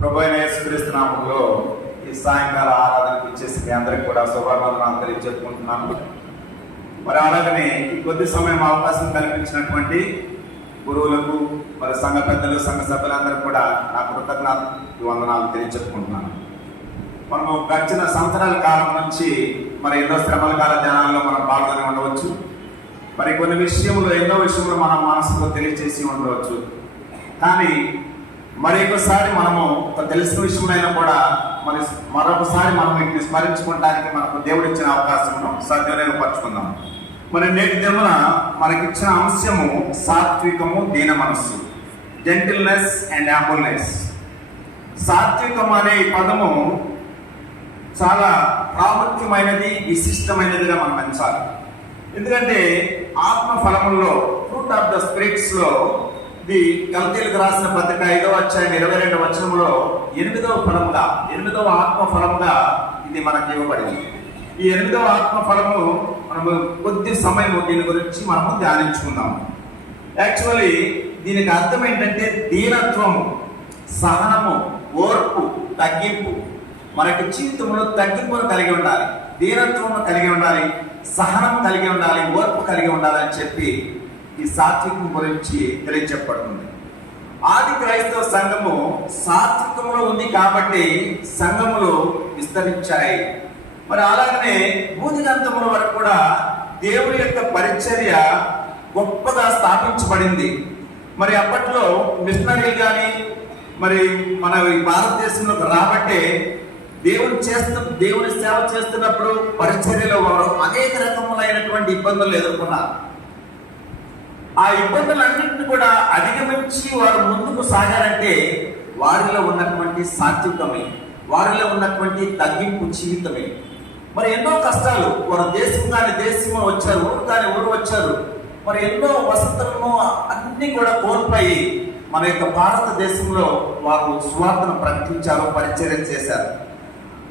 ప్రభు అయిన యేసుక్రీస్తు నామములో ఈ సాయంకాల ఆరాధనకు ఇచ్చేసి మీ అందరికి కూడా శుభాకాంక్షలు తెలియజేసుకుంటున్నాను. మరి అలాగనే ఈ కొద్ది సమయం అవకాశం కల్పించినటువంటి గురువులకు, మరి సంఘ పెద్దలు, సంఘ సభ్యులందరూ కూడా నా వందనాలు తెలియజేసుకుంటున్నాను. మనము గడిచిన సంవత్సరాల కాలం నుంచి మరి ఎన్నో శ్రమల కాల ధ్యానాల్లో మనం పాల్గొని ఉండవచ్చు. మరి కొన్ని విషయములు, ఎన్నో విషయములు మన మనసులో తెలియజేసి ఉండవచ్చు. కానీ మరి ఒకసారి మనము తెలిసిన విషయమైనా కూడా మరొకసారి మనం వీటిని స్మరించుకోవడానికి మనకు దేవుడు ఇచ్చిన అవకాశమును సద్వినియోగపరచుకుందాం. మరి నేటి దినమున మనకిచ్చిన అంశము సాత్వికము, దీన మనస్సు, జెంటిల్నెస్ అండ్ హ్యాంబుల్నెస్. సాత్వికం అనే ఈ పదము చాలా ప్రాముఖ్యమైనది, విశిష్టమైనదిగా మనం పెంచాలి. ఎందుకంటే ఆత్మ ఫలముల్లో, ఫ్రూట్ ఆఫ్ ద స్పిరిట్స్ లో, ఇది గలతీయులకు రాసిన పత్రిక 5వ అధ్యాయం 22వ వచనంలో 8వ ఫలముగా, 8వ ఆత్మ ఫలముగా ఇది మనకు ఇవ్వబడింది. ఈ 8వ ఆత్మ ఫలము మనము కొద్ది సమయం దీని గురించి మనము ధ్యానించుకుందాం. యాక్చువల్లీ దీనికి అర్థం ఏంటంటే దీనత్వము, సహనము, ఓర్పు, తగ్గింపు. మనకి జీవితంలో తగ్గింపును కలిగి ఉండాలి, దీనత్వము కలిగి ఉండాలి, సహనం కలిగి ఉండాలి, ఓర్పు కలిగి ఉండాలి అని చెప్పి ఈ సాత్వికం గురించి తెలియజెప్పబడుతుంది. ఆది క్రైస్తవ సంఘము సాత్వికంలో ఉంది కాబట్టి సంఘములు విస్తరించాయి. మరి అలాగనే భూదిగంతముల వరకు కూడా దేవుని యొక్క పరిచర్య గొప్పగా స్థాపించబడింది. మరి అప్పట్లో మిషనరీలు కానీ మరి మన భారతదేశంలోకి రాబట్టే దేవుని సేవ చేస్తున్నప్పుడు పరిచర్యలో వారు అనేక రకములైనటువంటి ఇబ్బందులు ఎదుర్కొన్నారు. ఆ ఇబ్బందులన్నింటినీ కూడా అధిగమించి వారు ముందుకు సాగారంటే వారిలో ఉన్నటువంటి సాత్వికమే, వారిలో ఉన్నటువంటి తగ్గింపు జీవితమే. మరి ఎన్నో కష్టాలు, వారు దేశం కాని దేశము వచ్చారు, ఊరు కాని ఊరు వచ్చారు. మరి ఎన్నో వసతులను అన్ని కూడా కోల్పోయి మన యొక్క భారతదేశంలో వారు సువార్తను ప్రకటించారు, పరిచర్య చేశారు.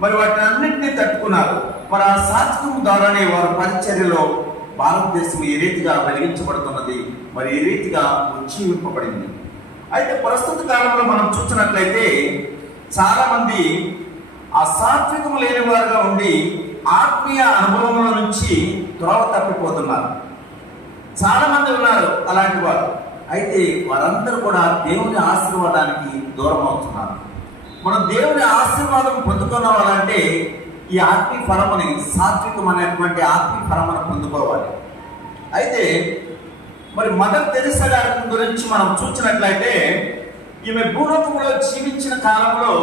మరి వాటిని అన్నింటినీ తట్టుకున్నారు. మరి ఆ సాత్వికం ద్వారానే వారు పరిచర్యలో భారతదేశం ఏ రీతిగా వెలిగించబడుతున్నది, మరి ఏ రీతిగా ఉజ్జీవింపబడింది. అయితే ప్రస్తుత కాలంలో మనం చూసినట్లయితే చాలా మంది ఆ సాత్వికం లేని వారుగా ఉండి ఆత్మీయ అనుభవంలో నుంచి త్రోవ తప్పిపోతున్నారు. చాలా మంది ఉన్నారు అలాంటి వారు. అయితే వారందరూ కూడా దేవుని ఆశీర్వాదానికి దూరం అవుతున్నారు. మనం దేవుని ఆశీర్వాదం పొందుకోవాలంటే ఈ ఆత్మీయ ఫలముని, సాత్వికం అనేటువంటి ఆత్మీయ ఫలమును పొందుకోవాలి. అయితే మరి మదర్ తెరెసా గారి గురించి మనం చూసినట్లయితే ఈమె భూలోకంలో జీవించిన కాలంలో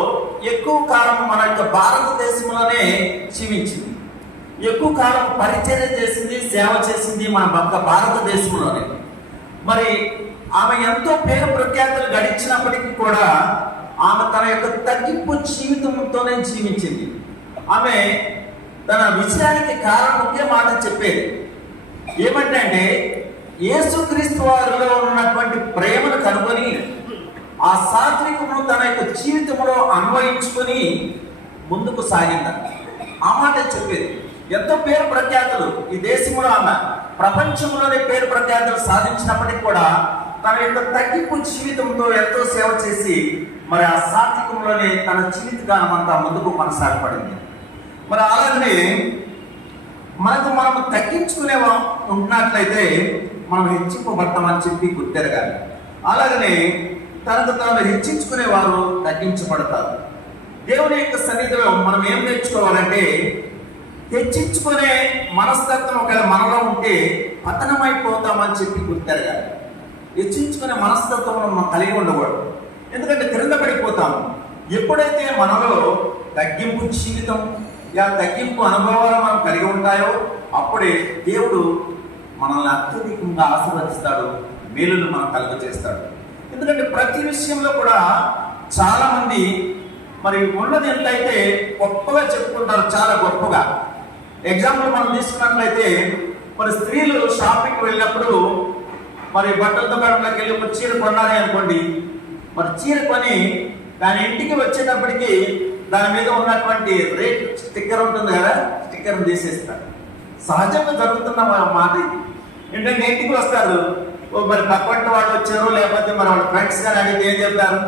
ఎక్కువ కాలం మన యొక్క భారతదేశంలోనే జీవించింది. ఎక్కువ కాలం పరిచర్య చేసింది, సేవ చేసింది మన భారతదేశంలోనే. మరి ఆమె ఎంతో పేరు ప్రఖ్యాతులు గడించినప్పటికీ కూడా ఆమె తన యొక్క తగ్గింపు జీవితంతోనే జీవించింది. ఆమె తన విషయానికి కారణం ఒకే మాట చెప్పేది. ఏమంటే యేసుక్రీస్తు వారిలో ఉన్నటువంటి ప్రేమను కనుగొని ఆ సాత్వికమును తన యొక్క జీవితంలో అన్వయించుకొని ముందుకు సాగిందంట. ఆ మాట చెప్పేది. ఎంతో పేరు ప్రఖ్యాతులు ఈ దేశంలో, ఆమె ప్రపంచంలోనే పేరు ప్రఖ్యాతులు సాధించినప్పటికీ కూడా తన యొక్క తగ్గింపు జీవితంతో ఎంతో సేవ చేసి మరి ఆ సాత్వికంలోనే తన జీవితకాలం అంతా ముందుకు కొనసాగబడింది. మరి అలాగనే మనము తగ్గించుకునే ఉంటున్నట్లయితే మనం హెచ్చింపబడతామని చెప్పి గుర్తెరగాలి. అలాగనే తనకు తాను హెచ్చించుకునే వారు తగ్గించబడతారు. దేవుని యొక్క సన్నిధిలో మనం ఏం నేర్చుకోవాలంటే హెచ్చించుకునే మనస్తత్వం ఒకవేళ మనలో ఉంటే పతనమైపోతామని చెప్పి గుర్తెరగాలి. హెచ్చించుకునే మనస్తత్వం మనం కలిగి ఉండకూడదు. ఎందుకంటే క్రింద పడిపోతాము. ఎప్పుడైతే మనలో తగ్గింపు జీవితం, తగ్గింపు అనుభవాలు మనం కలిగి ఉంటాయో అప్పుడే దేవుడు మనల్ని అత్యధికంగా ఆశీర్వదిస్తాడు, మేలును మనం కలుగ చేస్తాడు. ఎందుకంటే ప్రతి విషయంలో కూడా చాలా మంది మరి ఉన్నది ఎంతైతే గొప్పగా చెప్పుకుంటారు, చాలా గొప్పగా. ఎగ్జాంపుల్ మనం తీసుకున్నట్లయితే మరి స్త్రీలు షాపింగ్కి వెళ్ళినప్పుడు మరి బట్టల దుకాణంలోకి వెళ్ళి ఒక చీర కొన్నారే అనుకోండి. మరి చీర కొని దాని ఇంటికి వచ్చేటప్పటికి దాని మీద ఉన్నటువంటి రేట్ స్టిక్కర్ ఉంటుంది కదా, స్టిక్కర్ తీసేస్తారు. సహజంగా జరుగుతున్న మాట ఇది. ఏంటంటే ఇంటికి వస్తారు, మరి పక్కన వాళ్ళు వచ్చారు, లేకపోతే మరి వాళ్ళ ఫ్రెండ్స్ కానీ అడిగితే ఏం చెప్తారు,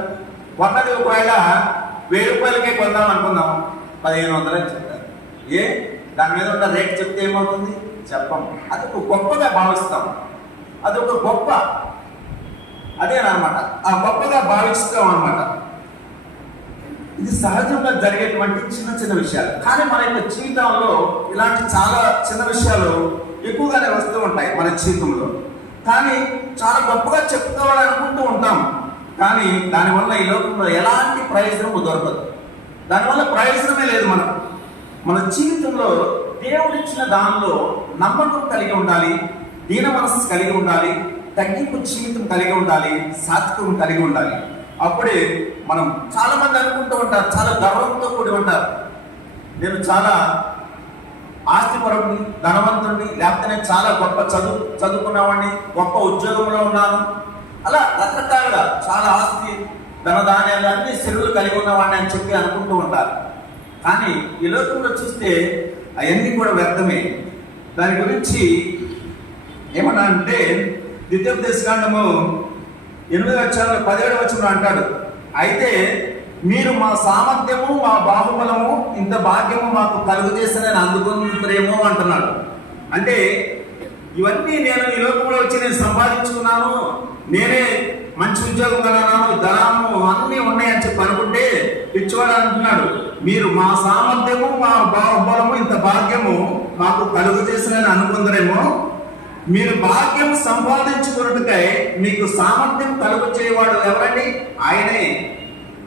కొన్నది ఒకవేళ రూపాయలకే కొందాం అనుకుందాం, 1500 అని చెప్తారు. దాని మీద ఉన్న రేట్ చెప్తే ఏమవుతుంది? చెప్పం. అది ఒక గొప్పగా భావిస్తాం. అది ఒక గొప్ప అదేనమాట, ఆ గొప్పగా భావిస్తాం అన్నమాట. ఇది సహజంగా జరిగేటువంటి చిన్న చిన్న విషయాలు. కానీ మన యొక్క జీవితంలో ఇలాంటి చాలా చిన్న విషయాలు ఎక్కువగానే వస్తూ ఉంటాయి మన జీవితంలో. కానీ చాలా గొప్పగా చెప్పుకోవాలనుకుంటూ ఉంటాం. కానీ దానివల్ల ఈ లోకంలో ఎలాంటి ప్రయోజనము దొరకదు. దానివల్ల ప్రయోజనమే లేదు. మన జీవితంలో దేవుడిచ్చిన దానిలో నమ్మకం కలిగి ఉండాలి, దీన మనస్సు కలిగి ఉండాలి, తగ్గింపు జీవితం కలిగి ఉండాలి, సాత్వికం కలిగి ఉండాలి. అప్పుడే మనం చాలా మంది అనుకుంటూ ఉంటారు, చాలా గర్వంతో కూడి ఉంటారు, నేను చాలా ఆస్తిపరుడిని, ధనవంతుడిని, లేకపోతే నేను చాలా గొప్ప చదువుకున్నవాడిని, గొప్ప ఉద్యోగంలో ఉన్నాను, అలా రకరకాలుగా చాలా ఆస్తి ధనధాన్యాలు అన్ని సిరులు కలిగి ఉన్నవాడిని అని చెప్పి అనుకుంటూ ఉంటారు. కానీ ఈ లోకంలో చూస్తే అవన్నీ కూడా వ్యర్థమే. దాని గురించి ఏమన్నా అంటే ద్వితీయోపదేశకాండము 8వ అధ్యాయంలో 17వ వచనంలో అంటాడు, అయితే మీరు మా సామర్థ్యము మా బాహుబలము ఇంత భాగ్యము మాకు కలుగు చేసి నేను అందుకుంటారేమో అంటున్నాడు. అంటే ఇవన్నీ నేను ఈ లోకంలో వచ్చి నేను సంపాదించుకున్నాను, నేనే మంచి ఉద్యోగం కలన్నాను, ధనము అన్నీ ఉన్నాయని చెప్పి అనుకుంటే పిచ్చివాడు అంటున్నాడు, మీరు మా సామర్థ్యము మా బాహుబలము ఇంత భాగ్యము మాకు కలుగు చేసి నేను అనుకుందరేమో. మీరు భాగ్యం సంపాదించుకున్నట్టుకై మీకు సామర్థ్యం కలుగు చేయవాడు ఎవరండి? ఆయనే.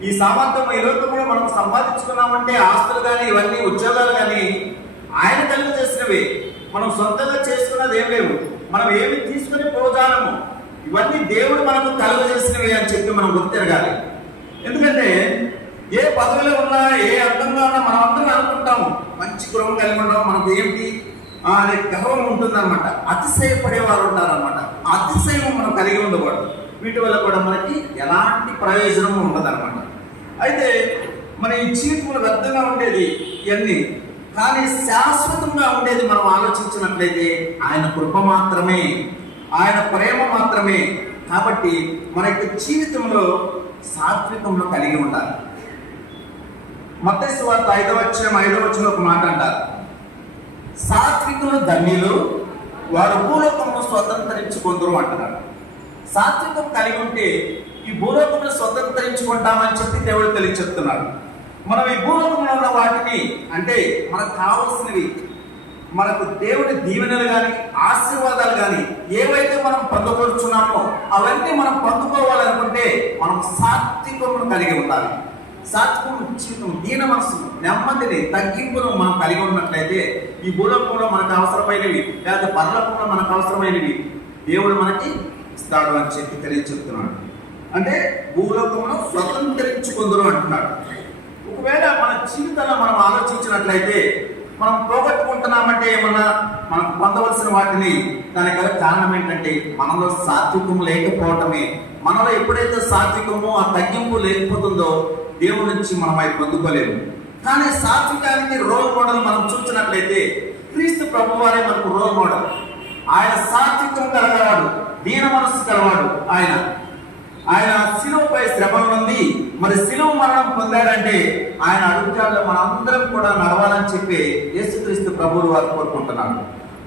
ఈ సామర్థ్యం ఈ లోకంలో మనం సంపాదించుకున్నామంటే ఆస్తులు కానీ ఇవన్నీ ఉద్యోగాలు కానీ ఆయన కలుగు చేసినవి, మనం సొంతంగా చేసుకున్నది ఏం లేవు, మనం ఏమి తీసుకుని పోజాలము, ఇవన్నీ దేవుడు మనకు కలుగు చేసినవి అని చెప్పి మనం గుర్తిరగాలి. ఎందుకంటే ఏ పదవిలో ఉన్నా ఏ అర్థంగా ఉన్నా మనం అందరం అనుకుంటాము మంచి గృహం కలిగి ఉండడం మనకు ఏంటి అనే గర్వం ఉంటుందన్నమాట. అతిశయపడేవారు ఉంటారన్నమాట. అతిశయం మనం కలిగి ఉండకూడదు. వీటి వల్ల కూడా మనకి ఎలాంటి ప్రయోజనం ఉండదన్నమాట. అయితే మన ఈ జీవితంలో వ్యర్థంగా ఉండేది ఇవన్నీ, కానీ శాశ్వతంగా ఉండేది మనం ఆలోచించినట్లయితే ఆయన కృప మాత్రమే, ఆయన ప్రేమ మాత్రమే. కాబట్టి మన యొక్క జీవితంలో సాత్వికంలో కలిగి ఉండాలి. మత్తయి సువార్త 5వ అధ్యాయం ఒక మాట అంటారు, సాత్వికులు ధన్యులు, వారు భూలోకంలో స్వతంత్రించుకుందరు అంటున్నారు. సాత్వికం కలిగి ఉంటే ఈ భూలోకంలో స్వతంత్రించుకుంటామని చెప్పి దేవుడు తెలియచెప్తున్నాడు. మనం ఈ భూలోకంలో ఉన్న వాటిని, అంటే మనకు కావలసినవి, మనకు దేవుడి దీవెనలు కానీ ఆశీర్వాదాలు కానీ ఏవైతే మనం పొందుకొచ్చున్నామో అవన్నీ మనం పొందుకోవాలనుకుంటే మనం సాత్వికమును కలిగి ఉండాలి. సాత్వికం జీవితం, దీన మనసును, నెమ్మదిని, తగ్గింపును మనం కలిగి ఉన్నట్లయితే ఈ భూలోకంలో మనకు అవసరమైనవి లేదా పరలోకంలో మనకు అవసరమైనవి దేవుడు మనకి ఇస్తాడు అని చెప్పి తెలియచెప్తున్నాడు. అంటే భూలోకంలో స్వతంత్రించుకుందరు అంటున్నాడు. ఒకవేళ మన జీవితంలో మనం ఆలోచించినట్లయితే మనం పోగొట్టుకుంటున్నామంటే ఏమన్నా మనం పొందవలసిన వాటిని, దానికి గల కారణం ఏంటంటే మనలో సాత్వికం లేకపోవటమే. మనలో ఎప్పుడైతే సాత్వికమో ఆ తగ్గింపు లేకపోతుందో దేవుడి నుంచి మనం అవి పొందుకోలేము. కానీ సాత్వికానికి రోల్ మోడల్ మనం చూసినట్లయితే క్రీస్తు ప్రభు వారే మనకు రోల్ మోడల్. ఆయన సాత్వికం కలగవాడు, దీన మనస్సు కలవాడు. ఆయన శిలువపై శ్రమల నుండి మరి శిలువ మరణం పొందాడంటే ఆయన అడుగుజాడలో మనందరం కూడా నడవాలని చెప్పి యేసుక్రీస్తు ప్రభువు వారు కోరుకుంటున్నాడు.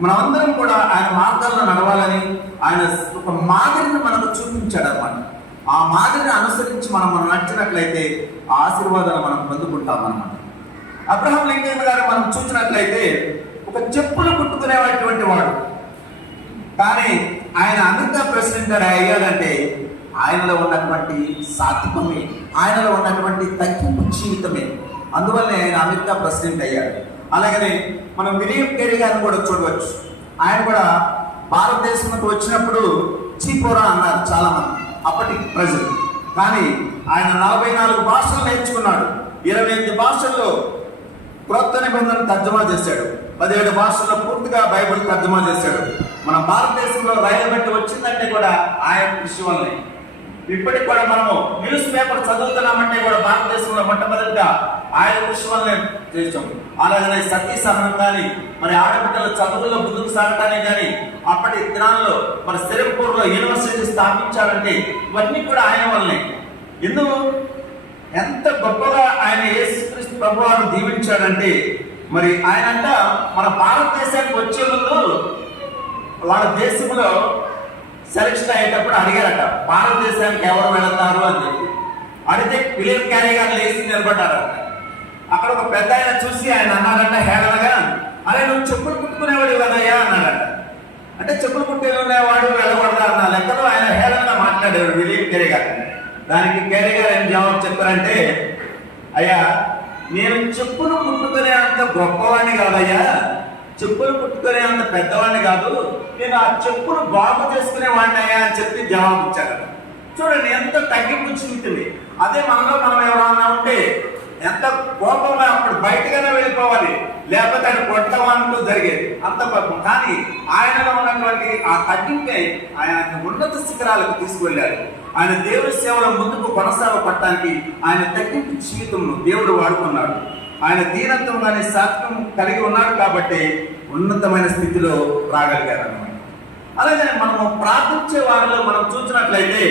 మనమందరం కూడా ఆయన మార్గాల్లో నడవాలని ఆయన ఒక మాదిరిని మనకు చూపించాడు అన్నమాట. ఆ మాదిరిని అనుసరించి మనం నడిచినట్లయితే ఆ ఆశీర్వాదాలు మనం పొందుకుంటాం అన్నమాట. అబ్రహాం లింకన్ గారు మనం చూసినట్లయితే ఒక చెప్పులు కుట్టుకునేటువంటి వాడు, కానీ ఆయన అమెరికా ప్రెసిడెంట్ గారు అయ్యాడంటే ఆయనలో ఉన్నటువంటి సాత్వికమే, ఆయనలో ఉన్నటువంటి తగ్గింపు జీవితమే. అందువల్లే ఆయన అమెరికా ప్రెసిడెంట్ అయ్యాడు. అలాగనే మనం విలియం కేరీ గారిని కూడా చూడవచ్చు. ఆయన కూడా భారతదేశంలోకి వచ్చినప్పుడు చీపోరా అన్నారు చాలా మంది అప్పటి ప్రజలు. కానీ ఆయన 44 భాషలు నేర్చుకున్నాడు. 28 భాషల్లో క్రొత్త నిబంధనలు తర్జుమా చేశాడు. 17 భాషల్లో పూర్తిగా బైబిల్ తర్జుమా చేశాడు. మన భారతదేశంలో రైలు బట్టి వచ్చిందంటే కూడా ఆయన కృషి వల్లే. ఇప్పటికి కూడా మనము న్యూస్ పేపర్ చదువుతున్నామంటే కూడా భారతదేశంలో మొట్టమొదటిగా ఆయన కృషి వల్లనే చేసాం. అలాగనే సతీ సహనం కానీ, మరి ఆడబిడ్డల చదువుల్లో ముందుకు సాగటానికి కానీ, అప్పటి దినాల్లో మన సిరంపూర్లో యూనివర్సిటీ స్థాపించాలంటే ఇవన్నీ కూడా ఆయన వల్లనే. ఎందుకు ఎంత గొప్పగా ఆయన ప్రభువారు దీవించాడంటే, మరి ఆయనంట మన భారతదేశానికి వచ్చే ముందు వాళ్ళ దేశంలో సెలక్షన్ అయ్యేటప్పుడు అడిగారట, భారతదేశానికి ఎవరు వెళతారు అని చెప్పి. అడిగితే విలియం క్యారీ గారు లేచి నిలబడ్డారట. అక్కడ ఒక పెద్ద ఆయన చూసి ఆయన అన్నారంట హేళనగా, అరే నువ్వు చెప్పులు కుట్టుకునేవాడు కదయ్యా అన్నాడట. అంటే చెప్పులు కుట్టుకునేవాడు వెళ్ళకూడదా అన్న లెక్కలో ఆయన హేళనగా మాట్లాడాడు విలియం క్యారీ గారు. దానికి క్యారీ గారు ఏం జవాబు చెప్పారంటే, అయ్యా నేను చెప్పులు కుట్టుకునే అంత గొప్పవాడిని కాదయ్యా, చెప్పులు కుట్టుకునే అంత పెద్దవాడిని కాదు, నేను ఆ చెప్పులు బాగు చేసుకునే వాడిని అయ్యా అని చెప్పి జవాబు ఇచ్చారు. చూడండి ఎంత తగ్గింపు చూపుతుంది. అదే మనలో మనం ఎవరన్నా ఉంటే ఎంత కోపంగా అప్పుడు బయటగానే వెళ్ళిపోవాలి, లేకపోతే ఆయన కొట్టమంటూ జరిగేది అంత పాపం. కానీ ఆయనలో ఉన్నటువంటి ఆ తగ్గింపే ఆయన ఉన్నత శిఖరాలకు తీసుకువెళ్ళారు. ఆయన దేవుడి సేవలో ముందుకు కొనసాగపడటానికి ఆయన తగ్గింపు జీవితంను దేవుడు వాడుకున్నాడు. ఆయన దీనత్వం కానీ సాత్వం కలిగి ఉన్నాడు కాబట్టి ఉన్నతమైన స్థితిలో రాగలిగారు అన్నమాట. అలాగే మనము ప్రార్థించే వారిలో మనం చూసినట్లయితే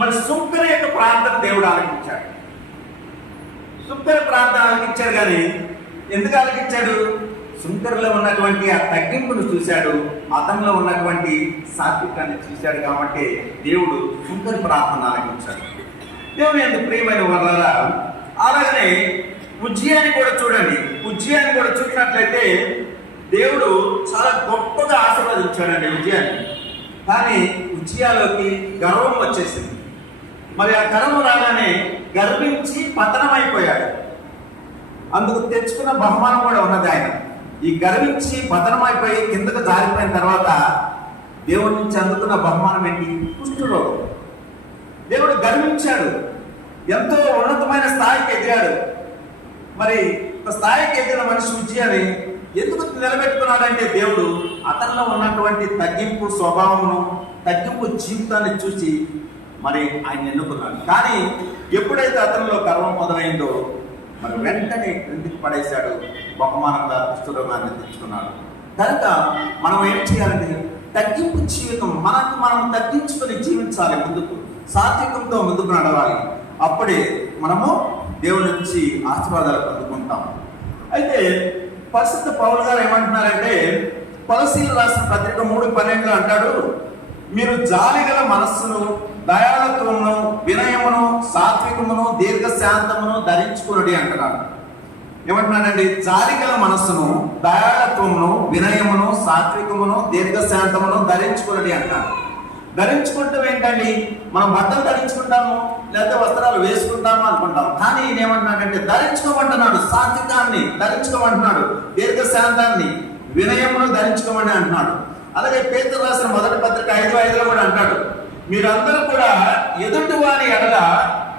మరి సుంకరి యొక్క ప్రార్థన దేవుడు ఆలకించాడు. సుంకరి ప్రార్థన ఆలకించాడు. కానీ ఎందుకు ఆలకించాడు? సుంకరిలో ఉన్నటువంటి ఆ తగ్గింపును చూశాడు, అతనిలో ఉన్నటువంటి సాత్వికాన్ని చూశాడు. కాబట్టి దేవుడు సుంకరి ప్రార్థన ఆలకించాడు. దేవుని ఎందుకు ప్రియమైన వాళ్ళ అలాగనే ఉజ్జియాని కూడా చూడండి. ఉజ్జియాని కూడా చూసినట్లయితే దేవుడు చాలా గొప్పగా ఆశీర్వదించాడండి ఉజ్జియాని. కానీ ఉజ్జియాలోకి గర్వం వచ్చేసింది. మరి ఆ గర్వం రాగానే గర్వించి పతనమైపోయాడు. అందుకు తెచ్చుకున్న బహుమానం కూడా ఉన్నది ఆయన. ఈ గర్వించి పతనమైపోయి కిందకు జారిపోయిన తర్వాత దేవుడి నుంచి అందుకున్న బహుమానం ఏంటి? కుష్ఠరోగం. దేవుడు గర్వించాడు, ఎంతో ఉన్నతమైన స్థాయికి ఎదిగాడు. మరి స్థాయికి ఎదిగిన మనిషి ఉజ్జియాని ఎందుకు నిలబెట్టుకున్నాడంటే దేవుడు అతనిలో ఉన్నటువంటి తగ్గింపు స్వభావమును, తగ్గింపు జీవితాన్ని చూసి మరి ఆయన ఎన్నుకున్నాడు. కానీ ఎప్పుడైతే అతనిలో గర్వం మొదలైందో మరి వెంటనే క్రిందికి పడేశాడు, బహుమానంగా కుష్ఠరోగాన్ని తెచ్చుకున్నాడు. కనుక మనం ఏం చేయాలంటే తగ్గింపు జీవితం, మనకు మనం తగ్గించుకొని జీవించాలి, ముందుకు సాత్వికంతో ముందుకు నడవాలి. అప్పుడే మనము దేవుడి నుంచి ఆశీర్వాదాలు పొందుకుంటాం. అయితే పరిశుద్ధ పౌలు గారు ఏమంటున్నారంటే, కొలసీయులకు రాసిన పత్రిక 3:12 అంటాడు, మీరు జాలిగల మనస్సును, దయాళత్వమును, వినయమును, సాత్వికమును, దీర్ఘశాంతమును ధరించుకునుడి అంటున్నాడు. ఏమంటున్నాడండి? జాలిగల మనస్సును, దయాళత్వమును, వినయమును, సాత్వికమును, దీర్ఘశాంతమును ధరించుకునుడి అంటాడు. ధరించుకుంటాం ఏంటండి? మనం బట్టలు ధరించుకుంటాము, లేకపోతే వస్త్రాలు వేసుకుంటాము అనుకుంటాం. కానీ ఈయన ఏమంటున్నాడంటే ధరించుకోమంటున్నాడు, సాత్వికాన్ని ధరించుకోమంటున్నాడు, దీర్ఘశాంతాన్ని, వినయమును ధరించుకోమని అంటున్నాడు. అలాగే పేతురు రాసిన మొదటి పత్రిక 5:5 కూడా అంటాడు, మీరందరూ కూడా ఎదుటి వారి ఎడల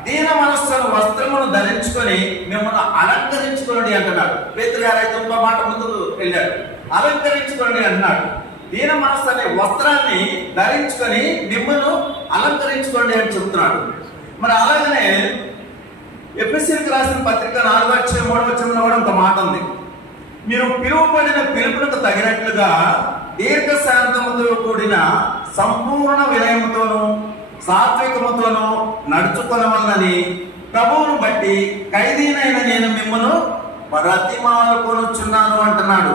దీన మనస్సును వస్త్రమును ధరించుకొని మిమ్మల్ని అలంకరించుకోండి అంటున్నాడు. పేతురు గారు అయితే ఇంకో మాట ముందుకు వెళ్ళాడు, అలంకరించుకోండి అంటున్నాడు. దీన మనస్సు అనే వస్త్రాన్ని ధరించుకొని మిమ్మల్ని అలంకరించుకోండి అని చెబుతున్నాడు. మరి అలాగనే ఎఫెసీయులకు రాసిన పత్రిక 4:3 కూడా ఒక మాట ఉంది, మీరు పిలువబడిన పిలుపునకు తగినట్లుగా దీర్ఘశాంతముతో కూడిన సంపూర్ణ వినయముతోనూ సాత్వికముతోనూ నడుచుకొనవలనని ప్రభువును బట్టి ఖైదీనైన నేను మిమ్మల్ని బ్రతిమాలుకొనుచున్నాను అంటున్నాడు.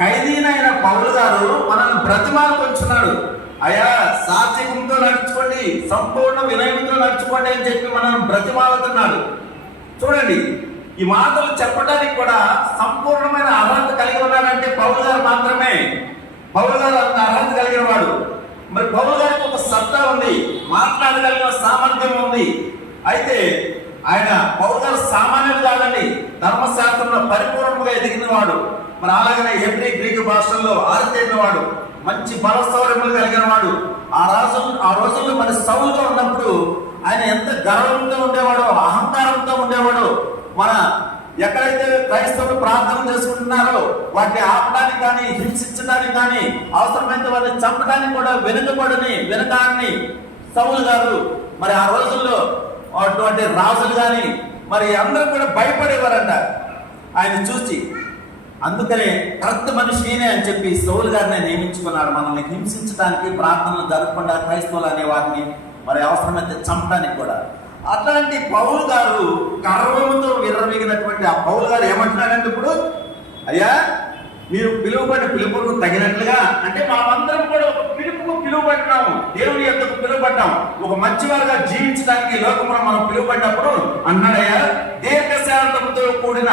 ఖైదీనైన పౌలు గారు మనల్ని బ్రతిమాలుకొనుచున్నాడు. అయ్యా సాత్వికంతో నడుచుకోండి, సంపూర్ణ వినయంతో నడుచుకోండి అని చెప్పి మనల్ని బ్రతిమాలుతున్నాడు. చూడండి, ఈ మాటలు చెప్పడానికి కూడా సంపూర్ణమైన అర్హత కలిగి ఉన్నాడంటే పౌలు గారు మాత్రమే. పౌలు గారు అంత అర్హత కలిగిన వాడు. మరి పౌలు గారికి ఒక సత్తా ఉంది, మాట్లాడగలిగిన సామర్థ్యం ఉంది. అయితే ఆయన పౌలు గారు సామాన్యుడు కాదండి, ధర్మశాస్త్రంలో పరిపూర్ణంగా ఎదిగిన వాడు. మరి అలాగనే హెబ్రీ గ్రీకు భాషల్లో ఆరితేరిన వాడు, మంచి బలసౌర్యములు కలిగిన వాడు. ఆ రోజుల్లో మరి సౌలుగా ఉన్నప్పుడు ఆయన ఎంత గర్వంతో ఉండేవాడో, అహంకారంతో ఉండేవాడు. మన ఎక్కడైతే క్రైస్తవులు ప్రార్థన చేసుకుంటున్నారో వాటిని ఆపడానికి కానీ, హింసించడానికి కానీ, అవసరమైతే వారిని చంపడానికి కూడా వెనుకాన్ని సౌలు గారు. మరి ఆ రోజుల్లో అటువంటి రాజులు కానీ మరి అందరూ కూడా భయపడేవారంట ఆయన చూసి. అందుకనే కరెక్ట్ మనిషినే అని చెప్పి సౌలు గారిని నియమించుకున్నాడు, మనల్ని హింసించడానికి, ప్రార్థనలు జరగకుండా క్రైస్తవులు అనే వారిని మరి అవసరమైతే చంపడానికి కూడా. అట్లాంటి పౌలు గారు గర్వంతో విర్రవీగినటువంటి ఆ పౌలు గారు ఏమంటున్నాడంటే ఇప్పుడు, అయ్యా మీరు పిలువబడిన పిలుపుకు తగినట్లుగా, అంటే మనమందరం కూడా ఒక పిలుపుకు పిలువబడినాము, దేవుని యొద్దకు పిలువబడ్డాము, ఒక మంచివారుగా జీవించడానికి లోకంలో మనం పిలువబడినప్పుడు అన్నాడయ్యా, దీర్ఘశాంతముతో కూడిన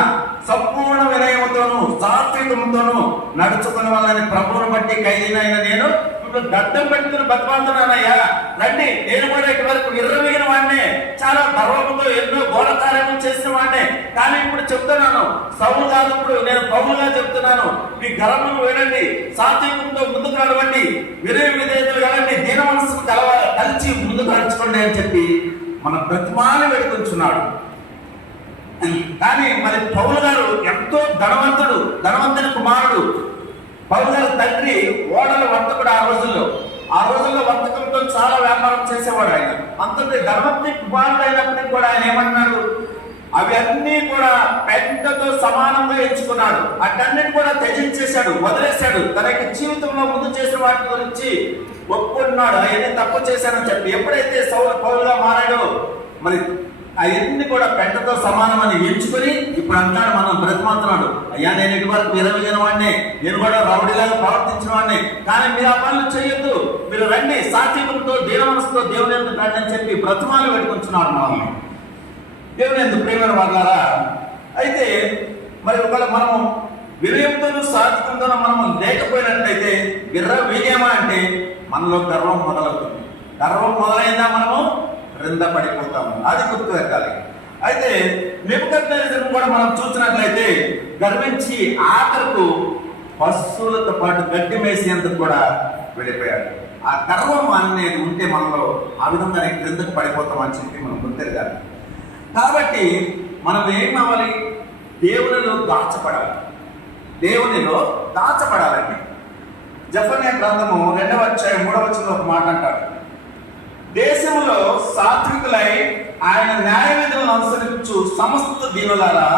సంపూర్ణ వినయముతోను సాత్వికముతోను నడుచుకునే వాళ్ళని ప్రభువును బట్టి ఖైదీనైన నేను ఇప్పుడు గడ్డం పెట్టుకుని బతిమాలుతున్నానయ్యా, రండి, నేను కూడా ఇటువరకు విర్రవీగిన వాడినే, చాలా గర్వంతో ఎన్నో ఘోర కార్యములు చేసిన వాడినే, కానీ ఇప్పుడు చెప్తున్నాను, సౌలు కాదు, ఇప్పుడు నేను పౌలుగా చెప్తున్నాను, మీ గర్వము వేడండి, సాత్వికంతో ముందుకు నడవండి, వినయ విధేయతలు కలండి, దీన మనసుకు కలిసి ముందుకు నడుచుకోండి అని చెప్పి మన బ్రతిమాలి పెట్టుకుంటున్నాడు. కానీ మరి పౌలు గారు ఎంతో ధనవంతుని కుమారుడు. పౌలు గారు తండ్రి ఓడల వర్తకుడు. ఆ రోజుల్లో వర్తకంతో చాలా వ్యాపారం చేసేవాడు ఆయన. అంతటి ధనవంతుని కుమారుడు అయినప్పటికీ కూడా ఆయన ఏమన్నాడు, అవి అన్నీ కూడా పెద్దతో సమానంగా ఎంచుకున్నాడు, అటన్నిటి కూడా త్యజించేశాడు, వదిలేశాడు. తన యొక్క జీవితంలో ముందు చేసిన వాటి గురించి ఒప్పుకుంటున్నాడు, అవన్నీ తప్పు చేశానని చెప్పి. ఎప్పుడైతే పౌలుగా మారాడో మరి అవన్నీ కూడా పెద్దతో సమానమని ఎంచుకొని ఇప్పుడు అంటాడు, మనం బ్రతిమాలుతున్నాడు, అయ్యా నేను ఇటువరకు విరవగిన వాడిని, నేను కూడా రౌడీలాగా ప్రవర్తించిన వాడిని, కానీ మీరు ఆ పనులు చేయొద్దు, మీరు రండి, సాత్వికంతో దీన మనసుతో దేవుని ఎందుకు రండి అని చెప్పి బ్రతిమాలు పెట్టుకుంటున్నాడు మనల్ని. దేవుని ఎందుకు ప్రేమ వాళ్ళారా. అయితే మరి ఒకవేళ మనము వినయంతోనూ సాత్వికంతోనూ మనము లేకపోయినట్లయితే విర్రవీగేమా అంటే మనలో గర్వం మొదలవుతుంది. గర్వం మొదలైందా మనము క్రింద పడిపోతాము, అది గుర్తు పెట్టాలి. అయితే నెబుకద్నెజరును కూడా మనం చూసినట్లయితే గర్వించి ఆఖరుకు పశువులతో పాటు గడ్డి మేసేందుకు కూడా వెళ్ళిపోయాడు. ఆ గర్వం అనేది ఉంటే మనలో ఆ విధంగా క్రిందకు పడిపోతామని చెప్పి మనం గుర్తెరగాలి. కాబట్టి మనం ఏం కావాలి, దేవునిలో దాచపడాలండి. జెఫన్యా గ్రంథము 2వ అధ్యాయం 3వ వచనంలో ఒక మాట అంటాడు, దేశంలో సాత్వికులై ఆయన న్యాయ విధులను అనుసరించు సమస్త దీనులారా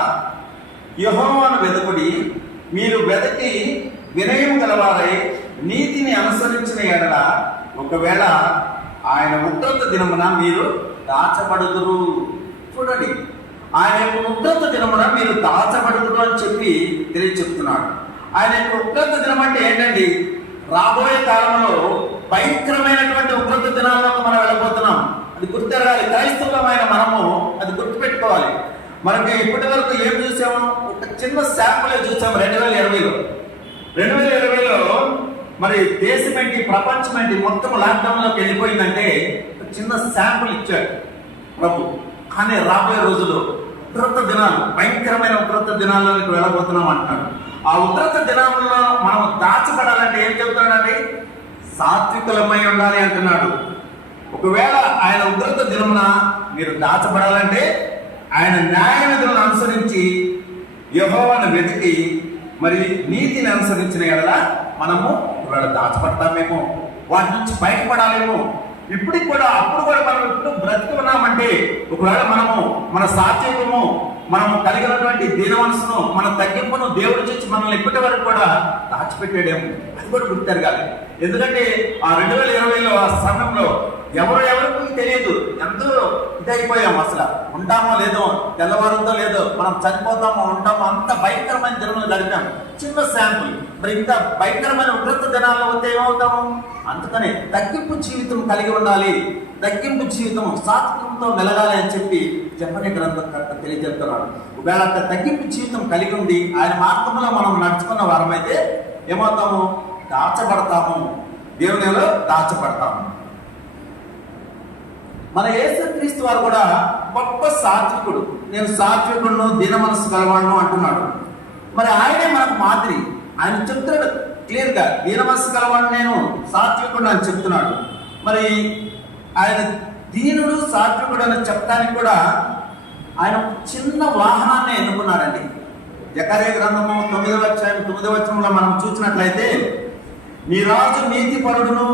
యెహోవాను వెదకుడి, మీరు వెదకి వినయం గలవారై నీతిని అనుసరించిన ఎడల ఒకవేళ ఆయన ఉగ్రత దినమున మీరు దాచబడుదురు. చూడండి, ఆయన యొక్క ఉగ్రత దినమున మీరు దాచబడుదురు అని చెప్పి చెప్తున్నాడు. ఆయన యొక్క ఉగ్రత దినం అంటే ఏంటండి, రాబోయే కాలంలో భయంకరమైనటువంటి ఉగ్రత దినాల్లోకి మనం వెళ్ళబోతున్నాం. అది గుర్తెరగాలి. క్రైస్తవులమైన మనము అది గుర్తుపెట్టుకోవాలి. మనకి ఇప్పటి వరకు ఏం చూసాము, ఒక చిన్న శాంపులే చూసాము 2020లో. 2020లో మరి దేశమేంటి, ప్రపంచమేంటి మొత్తం లాక్డౌన్లోకి వెళ్ళిపోయిందంటే చిన్న శాంపుల్ ఇచ్చాడు ప్రభు. కానీ రాబోయే రోజుల్లో ఉగ్రత దినాలు, భయంకరమైన ఉగ్రత దినాల్లోకి వెళ్ళబోతున్నాం అంటున్నాడు. ఆ ఉగ్రత దినాల్లో మనం దాచబడాలంటే ఏం చెబుతున్నాడండి, సాత్వికులమై ఉండాలి అంటున్నాడు. ఒకవేళ ఆయన ఉగ్రత దినమున మీరు దాచబడాలంటే ఆయన న్యాయ విధులను అనుసరించి యెహోవాను వెతికి మరి నీతిని అనుసరించిన ఎడల మనము ఒకవేళ దాచబడతామేమో, వాటి నుంచి బయటపడాలేమో. ఇప్పటికి కూడా అప్పుడు కూడా మనం ఇప్పుడు బ్రతికి ఉన్నామంటే ఒకవేళ మనము మన సాత్వికము, మనము కలిగినటువంటి దీన మనసును, మన తగ్గింపును దేవుడి నుంచి మనల్ని ఇప్పటి వరకు కూడా దాచిపెట్టాడేమో, అది కూడా గుర్తెరగాలి. ఎందుకంటే ఆ 2020లో ఆ సమయంలో ఎవరికి తెలియదు, ఎంతో ఇదైపోయాం, అసలు ఉంటామో లేదో, తెల్లవారుందో లేదో, మనం చనిపోతామో ఉంటామో, అంత భయంకరమైన దినములు గడిపాం. చిన్న శాంపుల్. మరి ఇంత భయంకరమైన ఉగ్రత దినాల్లో వస్తే ఏమవుతాము? అందుకని తగ్గింపు జీవితం కలిగి ఉండాలి, తగ్గింపు జీవితం సాత్వికంతో మెలగాలి అని చెప్పి జెఫన్యా గ్రంథకర్త తెలియజేస్తున్నాడు. ఒకవేళ తగ్గింపు జీవితం కలిగి ఉండి ఆయన మార్గంలో మనం నడుచుకున్న వారమైతే ఏమవుతాము? దాచబడతాము, దేవునిలో దాచబడతాము. మన యేసుక్రీస్తు వారు కూడా గొప్ప సాత్వికుడు. నేను సాత్వికుడును, దీన మనసు గలవాడును అంటున్నాడు. మరి ఆయనే మనకు మాదిరి. ఆయన చెప్తున్నాడు క్లియర్గా, దీన మనసు గలవాడు నేను, సాత్వికుడు అని చెప్తున్నాడు. మరి ఆయన దీనుడు సాత్వికుడు అని చెప్పడానికి కూడా ఆయన చిన్న వాహనాన్ని ఎన్నుకున్నాడండి. జకర్యా గ్రంథము 9వ అధ్యాయం 9వ వచనంలో మనం చూసినట్లయితే, నీ రాజు నీతిపరుడును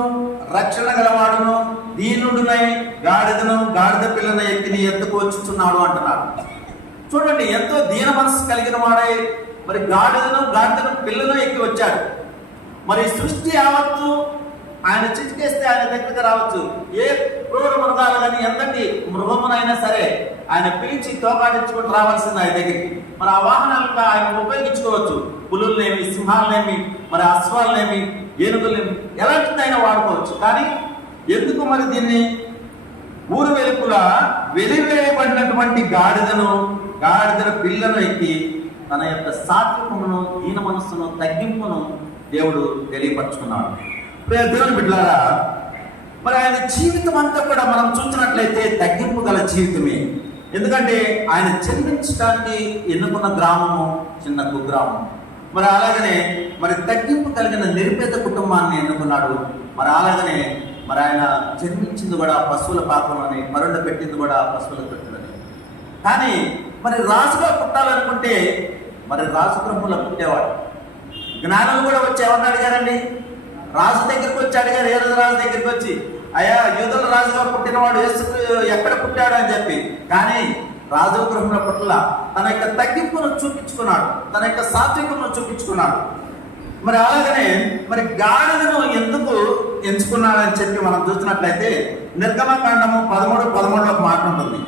రక్షణ గలవాడును దీనుడునై గాడిద పిల్లన ఎక్కి నీ ఎత్తుకు వచ్చుచున్నాడు అంటున్నాడు. చూడండి, ఎంతో దీన మనసు కలిగిన వాడై మరి గాడిద పిల్లను ఎక్కి వచ్చాడు. మరి సృష్టి యావత్తు ఆయన చిటికేస్తే ఆయన దగ్గరికి రావచ్చు. ఏ క్రూర మృగాలు కానీ ఎంతటి మృగమునైనా సరే ఆయన పిలిచి తోకాడించుకుంటూ రావాల్సింది ఆయన దగ్గరికి. మరి ఆ వాహనాలను ఆయన ఉపయోగించుకోవచ్చు. పులులనేమి, సింహాలనేమి, మరి అశ్వాలనేమి, ఏనుగులేమి, ఎలాంటిదైనా వాడుకోవచ్చు. కానీ ఎందుకు మరి దీన్ని ఊరు వెలుపుల వెలివేయబడినటువంటి గాడిద పిల్లను ఎక్కి తన యొక్క సాత్వికమును, దీన మనస్సును, తగ్గింపును దేవుడు తెలియపరుచుకున్నాడు. దేవుని బిడ్డలారా, మరి ఆయన జీవితం అంతా కూడా మనం చూసినట్లయితే తగ్గింపు గల జీవితమే. ఎందుకంటే ఆయన జన్మించడానికి ఎన్నుకున్న గ్రామము చిన్న కుగ్రామం. మరి అలాగనే మరి తగ్గింపు కలిగిన నిరుపేద కుటుంబాన్ని ఎన్నుకున్నాడు. మరి అలాగనే మరి ఆయన జన్మించింది కూడా పశువుల పాకంలోని, మరుండ పెట్టింది కూడా పశువుల తొట్టులని. కానీ మరి రాజుగా పుట్టాలనుకుంటే మరి రాజు గృహంలో పుట్టేవాడు. జ్ఞానులు కూడా వచ్చి ఎవరిని అడిగారండి? రాజు దగ్గరికి వచ్చి అడిగారు. ఏ రోజు రాజు దగ్గరికి వచ్చి, అయ్యా యూదుల రాజుగా పుట్టినవాడు యేసు ఎక్కడ పుట్టాడు అని చెప్పి. కానీ రాజు గృహంలో పుట్టల తన యొక్క తగ్గింపును చూపించుకున్నాడు, తన యొక్క సాత్వికమును చూపించుకున్నాడు. మరి అలాగనే మరి గాడిదను ఎందుకు ఎంచుకున్నాడని చెప్పి మనం చూసినట్లయితే నిర్గమకాండము 13:13 ఒక మాట ఉంటుంది.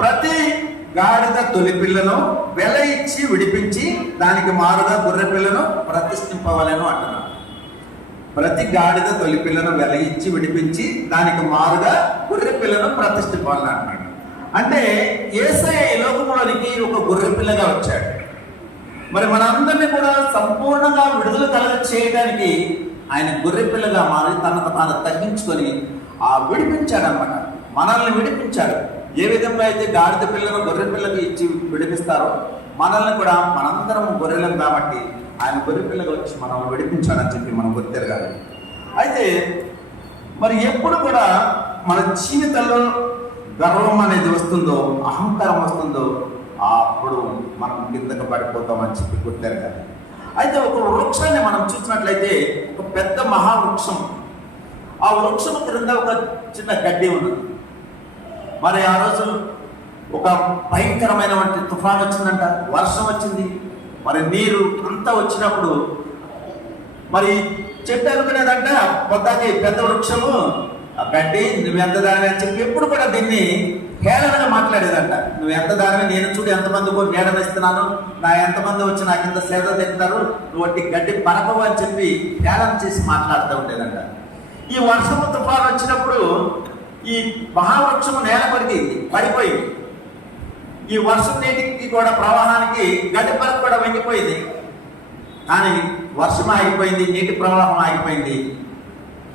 ప్రతి గాడిద తొలి పిల్లను వెల ఇచ్చి విడిపించి దానికి మారుగా గొర్రె పిల్లను ప్రతిష్ఠింపవలెను అంటున్నాడు. ప్రతి గాడిద తొలి పిల్లను వెల ఇచ్చి విడిపించి దానికి మారుగా గొర్రె పిల్లను ప్రతిష్ఠింపాలని అంటున్నాడు. అంటే యేసయ్య ఈ లోకంలోనికి ఒక గొర్రె పిల్లగా వచ్చాడు. మరి మనందరినీ కూడా సంపూర్ణంగా విడుదల కలగ చేయడానికి ఆయన గొర్రె పిల్లగా మారి తనకు తాను తగ్గించుకొని విడిపించాడనమాట. మనల్ని విడిపించాడు. ఏ విధంగా అయితే గాడిద పిల్లను గొర్రె పిల్లకు ఇచ్చి విడిపిస్తారో మనల్ని కూడా మనందరం గొర్రెలం కాబట్టి ఆయన గొర్రె పిల్లగా వచ్చి మనం విడిపించాడని చెప్పి మనం గుర్తెరగాలి. అయితే మరి ఎప్పుడు కూడా మన జీవితంలో గర్వం అనేది వస్తుందో, అహంకారం వస్తుందో అప్పుడు మనం కిందకు పడిపోతామని చెప్పి గుర్తెరగాలి. అయితే ఒక వృక్షాన్ని మనం చూసినట్లయితే ఒక పెద్ద మహావృక్షం, ఆ వృక్షం క్రింద ఒక చిన్న గడ్డి ఉన్నది. మరి ఆ రోజు ఒక భయంకరమైనటువంటి తుఫాన్ వచ్చిందంట, వర్షం వచ్చింది. మరి నీరు అంతా వచ్చినప్పుడు మరి చెట్టు అనుకునేదంట పొద్దాకి పెద్ద వృక్షము గడ్డి నువ్వెంత దాని అని చెప్పి ఎప్పుడు కూడా దీన్ని హేళనగా మాట్లాడేదంట. నువ్వు ఎంత దాని, నేను చూడు ఎంతమందికో నీడన ఇస్తున్నాను, నా ఎంతమంది వచ్చి నాకు ఇంత సేద తింటారు, నువ్వు వాటి గడ్డి పరకవు అని చెప్పి హేళన చేసి మాట్లాడుతూ ఉండేదంట. ఈ వర్షము తుఫాను వచ్చినప్పుడు ఈ మహావృక్షము నేల పడిపోయింది. ఈ వర్షం నీటికి కూడా ప్రవాహానికి గడ్డి పరక కూడా వెంగిపోయింది. కానీ వర్షం ఆగిపోయింది, నీటి ప్రవాహం ఆగిపోయింది.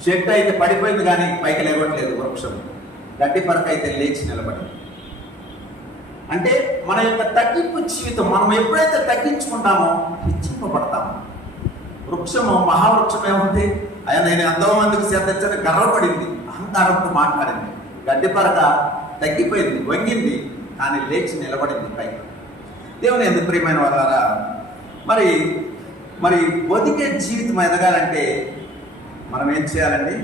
చెట్టు అయితే పడిపోయింది కానీ పైకి లేవట్లేదు వృక్షం. గడ్డి పరక అయితే లేచి నిలబడింది. అంటే మన యొక్క తగ్గింపు జీవితం, మనం ఎప్పుడైతే తగ్గించుకుంటామో హెచ్చింపబడతాము. వృక్షము మహావృక్షం ఏముంది, ఆయన నేను ఎంతో మందికి సేద్దని గర్వపడింది, అహంకారంతో మాట్లాడింది. గడ్డి పరక తగ్గిపోయింది, వంగింది, కానీ లేచి నిలబడింది పైకి. దేవుని ఎందుకు ప్రియమైన వారా, మరి మరి బతికే జీవితం ఎదగాలంటే మనం ఏం చేయాలండి?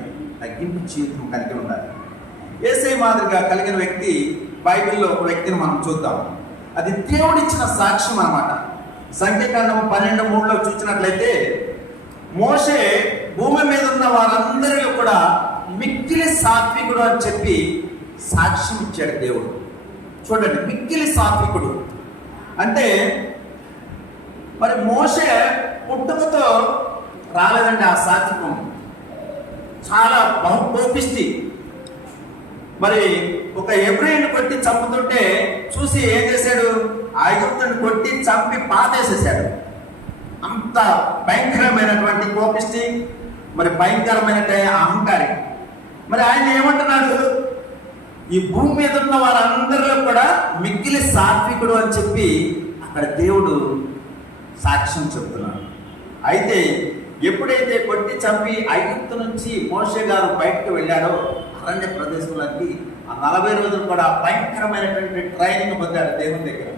తగ్గింపు జీవితం కలిగి ఉండాలి. యేసయ్య మాదిరిగా కలిగిన వ్యక్తి బైబిల్లో ఒక వ్యక్తిని మనం చూద్దాం. అది దేవుడిచ్చిన సాక్ష్యం అన్నమాట. సంఖ్యాకాండము 12:3 చూసినట్లయితే మోషే భూమి మీద ఉన్న వారందరిలో కూడా మిక్కిలి సాత్వికుడు అని చెప్పి సాక్ష్యం ఇచ్చాడు దేవుడు. చూడండి, మిక్కిలి సాత్వికుడు అంటే మరి మోషే పుట్టుకతో రాలేదండి ఆ సాత్వికం. చాలా బహుకోపిష్టి. మరి ఒక ఎబ్రాయిని కొట్టి చంపుతుంటే చూసి ఏం చేశాడు? ఐగుప్తుని కొట్టి చంపి పాతేసేసాడు. అంత భయంకరమైనటువంటి కోపిష్టి, మరి భయంకరమైనటువంటి అహంకారి. మరి ఆయన ఏమంటున్నాడు? ఈ భూమి మీద ఉన్న వారందరిలో కూడా మిక్కిలి సాత్వికుడు అని చెప్పి అక్కడ దేవుడు సాక్ష్యం చెప్తున్నాడు. అయితే ఎప్పుడైతే కొట్టి చంపి ఐగుప్తు నుంచి మోషే గారు బయటకు వెళ్ళాడో అరణ్య ప్రదేశంలోకి, ఆ 40 రోజులు కూడా భయంకరమైనటువంటి ట్రైనింగ్ పొందాడు దేవుని దగ్గర.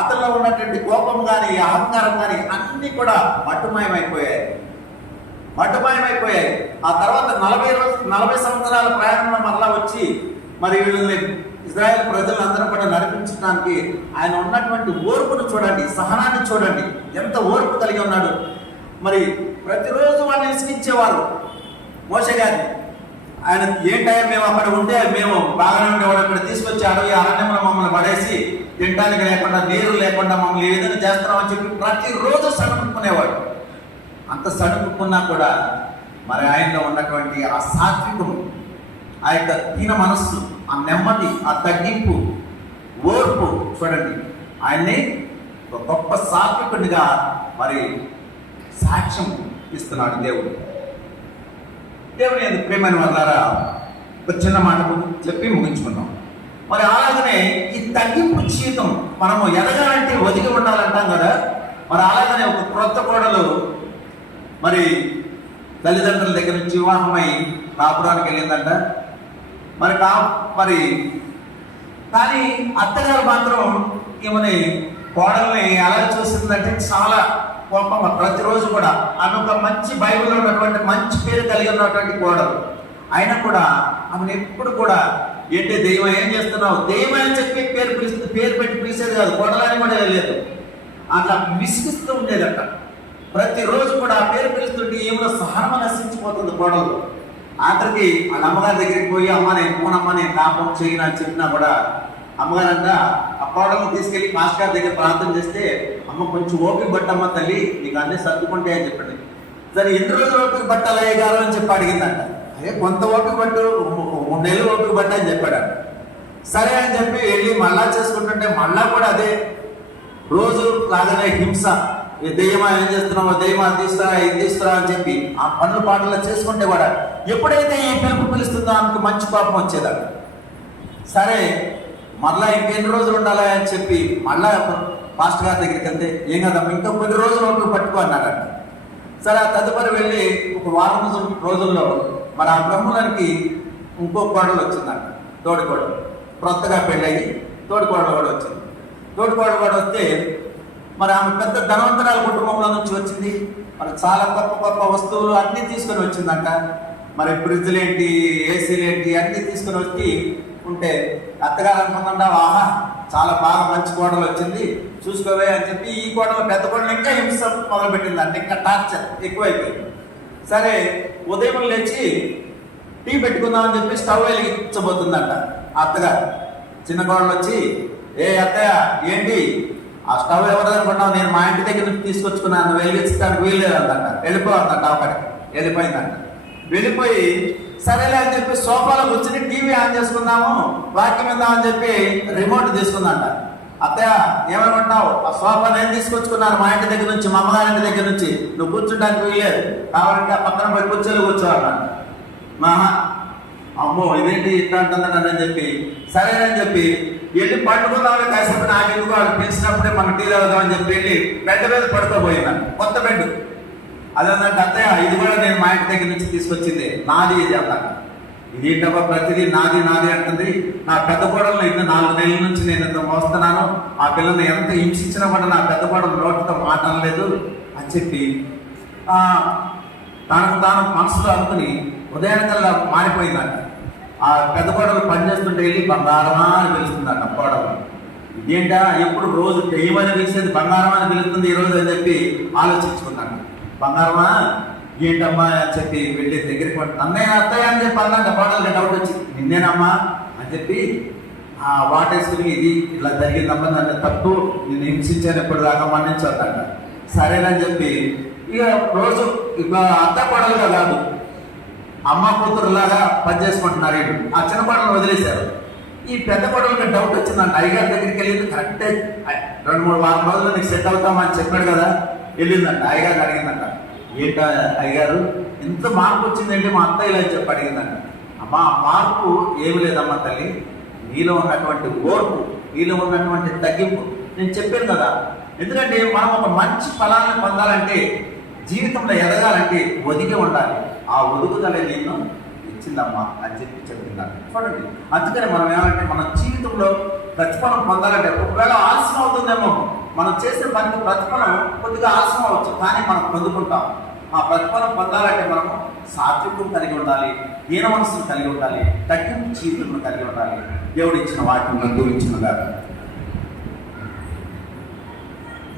అతనిలో ఉన్నటువంటి కోపం కానీ అహంకారం కానీ అన్నీ కూడా మట్టుమయమైపోయాయి. ఆ తర్వాత 40 సంవత్సరాల ప్రయాణంలో మరలా వచ్చి మరి వీళ్ళని ఇజ్రాయెల్ ప్రజలందరూ కూడా నడిపించడానికి ఆయన ఉన్నటువంటి ఓర్పును చూడండి, సహనాన్ని చూడండి, ఎంత ఓర్పు కలిగి ఉన్నాడు. మరి ప్రతిరోజు వాళ్ళని ఇసుకించేవారు. మోషే గారిని. ఆయన ఏంటంటే మేము అక్కడ ఉంటే మేము బాగానే ఉండేవాడు, అక్కడ తీసుకొచ్చి అడవి అరణ్యంలో మమ్మల్ని పడేసి తినడానికి లేకుండా నీరు లేకుండా మమ్మల్ని ఏ విధంగా చేస్తున్నామని చెప్పి ప్రతిరోజు సణుకునేవాడు. అంత సణుకున్నా కూడా మరి ఆయనలో ఉన్నటువంటి ఆ సాత్వికము, ఆ యొక్క దీన మనస్సు, ఆ నెమ్మది, ఆ తగ్గింపు, ఓర్పు చూడండి, ఆయన్ని ఒక గొప్ప సాత్వికుడిగా మరి సాక్ష్యం ఇస్తున్నాడు దేవుడు. దేవుని ఎందుకు ప్రేమైన వాళ్ళారా, ఒక చిన్న మాట చెప్పి ముగించుకున్నాం. మరి అలాగనే ఈ తగ్గింపు జీవితం మనము ఎదగాలంటే ఒదిగి ఉండాలంటాం కదా. మరి అలాగనే ఒక క్రొత్త కోడలు మరి తల్లిదండ్రుల దగ్గర నుంచి వివాహమై కాపురానికి వెళ్ళిందంట. మరి కానీ అత్తగారు మాత్రం ఈమెని కోడల్ని ఎలా చూసిందంటే చాలా కోపంగా, ప్రతిరోజు కూడా ఆమె ఒక మంచి బైబిల్లో ఉన్నటువంటి మంచి పేరు కలిగి ఉన్నటువంటి కోడలు అయినా కూడా ఆమెను ఎప్పుడు కూడా ఏంటి దెయ్యం ఏం చేస్తున్నావు, దెయ్యం అని చెప్పి పేరు పెట్టి పిలిచేది కాదు, కోడలని కూడా వెళ్ళలేదు. అట్లా విసిగిస్తూ ఉండేదట. ప్రతిరోజు కూడా ఆ పేరు పిలుస్తుంటే ఏమైనా సహనం నశించిపోతుంది కోడలు. ఆఖరికి వాళ్ళ అమ్మగారి దగ్గరికి పోయి అమ్మ నేను పోనమ్మ నేను కాపం చేయను అని చెప్పినా కూడా అమ్మగారంట ఆ కోడలను తీసుకెళ్ళి మాస్టర్ గారి దగ్గర ప్రార్థన చేస్తే అమ్మ కొంచెం ఓపిక పట్టమ్మ తల్లి, నీకు అన్నీ సర్దుకుంటే అని చెప్పండి. సరే ఎన్ని రోజులు ఓపిక పట్టాలి అయ్యగారు అని చెప్పి అడిగిందంట. అదే కొంత ఓపిక పట్టు, 3 నెలలు ఓపిక పట్టు అని చెప్పాడు. సరే అని చెప్పి వెళ్ళి మళ్ళా చేసుకుంటుంటే మళ్ళా కూడా అదే రోజు లాగానే హింస. దెయ్యమా ఏం చేస్తున్నావో, దెయ్యమా తీస్తారా ఇది తీస్తారా అని చెప్పి ఆ పనులు పాటలు చేసుకుంటే కూడా ఎప్పుడైతే ఈ పిలుపు పిలుస్తుందో ఆమెకు మంచి కోపం వచ్చేదాడు. సరే మళ్ళా ఇంకెన్ని రోజులు ఉండాలి అని చెప్పి మళ్ళా మాస్టర్ గారి దగ్గరికి వెళ్తే ఏం కదమ్మా ఇంకా కొన్ని రోజులు వరకు పట్టుకో అన్నాడంట. సరే ఆ తదుపరి వెళ్ళి ఒక వారం రోజుల్లో మరి ఆ బ్రహ్మలానికి ఇంకో కోడలు వచ్చిందంట, తోడికోడలు. క్రొత్తగా పెళ్ళయి తోడికోడలు కూడా వచ్చింది. తోడికోడలు కూడా వస్తే మరి ఆమె పెద్ద ధనవంతరాల కుటుంబంలో నుంచి వచ్చింది. మరి చాలా గొప్ప గొప్ప వస్తువులు అన్నీ తీసుకొని వచ్చిందంట. మరి ఫ్రిడ్జ్లు ఏంటి, ఏసీలు ఏంటి అన్నీ తీసుకొని వచ్చి ఉంటే అత్తగారు అనుకుందా, ఆహా చాలా బాగా మంచి కోడలు వచ్చింది చూసుకోవే అని చెప్పి ఈ కోడలు పెద్ద కోడలు ఇంకా హింస మొదలుపెట్టిందంట. ఇంకా టార్చర్ ఎక్కువైపోయింది. సరే ఉదయం లేచి టీ పెట్టుకుందామని చెప్పి స్టవ్ వెలిగించబోతుందంట అత్తగారు. చిన్న కోడలు వచ్చి, ఏ అత్తయ్య ఏంటి ఆ స్టవ్ ఎవరనుకున్నావు, నేను మా ఇంటి దగ్గర నుంచి తీసుకొచ్చుకున్నాను, వెలిగించడానికి వీల్లేదు అందంట. వెళ్ళిపోవద్దంట, ఒకటి వెళ్ళిపోయిందంట. వెళ్ళిపోయి సరేలే అని చెప్పి సోఫాలో కూర్చుని టీవీ ఆన్ చేసుకుందాము వాక్యం ఇద్దాం అని చెప్పి రిమోట్ తీసుకుందంట. అత్తయ్య ఏమనుకుంటున్నావు, ఆ సోఫా నేను తీసుకొచ్చుకున్నాను మా ఇంటి దగ్గర నుంచి, మా అమ్మగారింటి దగ్గర నుంచి, నువ్వు కూర్చుంటానికి వీల్లేదు, కావాలంటే ఆ పక్కన పోయి కూర్చొని కూర్చోవాలన్నాను. మహా అమ్మో ఇదేంటి ఇట్లా అంటుందని చెప్పి సరేనని చెప్పి వెళ్ళి పట్టుకుందామని కాసేపు నాకు ఎందుకు వాళ్ళు పిలిచినప్పుడే మనం టీ తాగుదామని చెప్పి వెళ్ళి బెడ్ మీద పడుకోబోయిందంట. కొత్త బెడ్ అదేంటంటే అత్తయ్య ఇది కూడా నేను మా ఇంటి దగ్గర నుంచి తీసుకొచ్చింది, నాది ఇది అన్నాను. ఇదేంటబ్బా ప్రతిదీ నాది నాది అంటుంది. నా పెద్ద కోడలను ఇంకా 4 నెలల నుంచి నేను ఎంత మోస్తున్నాను, ఆ పిల్లల్ని ఎంత హింసించినా కూడా నా పెద్ద కోడలు నోటితో మాట్లాడలేదు అని చెప్పి తనకు తాను మనసులో అనుకుని ఉదయానికల్లా మారిపోయిందంట. ఆ పెద్ద కోడలు పనిచేస్తుంటే వెళ్ళి బంగారమా అని పిలుస్తుందంట కోడలు. ఇదేంటా ఎప్పుడు రోజు దెయ్యమని పిలిచేది బంగారం అని పిలుస్తుంది ఈరోజు అని చెప్పి ఆలోచించుకున్నాను. బంగారమా ఏంటమ్మా అని చెప్పి వెళ్ళి దగ్గరికి నన్నే అత్తయ్య అని చెప్పి అన్నాక కోడలకి డౌట్ వచ్చింది. నిన్నేనమ్మా అని చెప్పి వాటేసుకుని ఇది ఇలా జరిగిందమ్మా, నన్ను తప్పు, నేను హింసించాను ఎప్పుడు దాకా మన్నించొద్దంట. సరేనని చెప్పి ఇక రోజు ఇక అత్త కోడలుగా కాదు అమ్మ కూతురులాగా పనిచేసుకుంటున్నారు. ఆ చిన్న కోడలు వదిలేశారు. ఈ పెద్ద కోడలకి డౌట్ వచ్చిందంట. అయ్యగారి దగ్గరికి వెళ్ళింది. కరెక్టే 2-3 వారం రోజులు నీకు సెట్ అవుతామని చెప్పాడు కదా. వెళ్ళిందంట. అయ్యగారిని అడిగిందంట, ఏంటా అయ్యగారు ఎంత మార్పు వచ్చిందంటే మా అత్త ఇలా చెప్పి అడిగిందంట. అమ్మా మార్పు ఏమి లేదమ్మా తల్లి, నీలో ఉన్నటువంటి ఓర్పు, నీలో ఉన్నటువంటి తగ్గింపు నేను చెప్పాను కదా. ఎందుకంటే మనం ఒక మంచి ఫలాన్ని పొందాలంటే, జీవితంలో ఎదగాలంటే ఒదిగి ఉండాలి. ఆ ఒదుగుదల నేను ఇచ్చిందమ్మా అని చెప్పి చెప్తున్నాను. చూడండి, అందుకని మనం ఏమంటే మన జీవితంలో ప్రతిఫలం పొందాలంటే ఒకవేళ ఆలస్యం అవుతుందేమో, మనం చేసే పనికి ప్రతిఫలం కొద్దిగా ఆలస్యం అవ్వచ్చు, కానీ మనం పొందుకుంటాం. ఆ ప్రతిఫలం పొందాలంటే మనము సాత్వికం కలిగి ఉండాలి, హీన మనసును కలిగి ఉండాలి, తగ్గింపు జీవితం కలిగి ఉండాలి. దేవుడు ఇచ్చిన వాటిని గురించినగా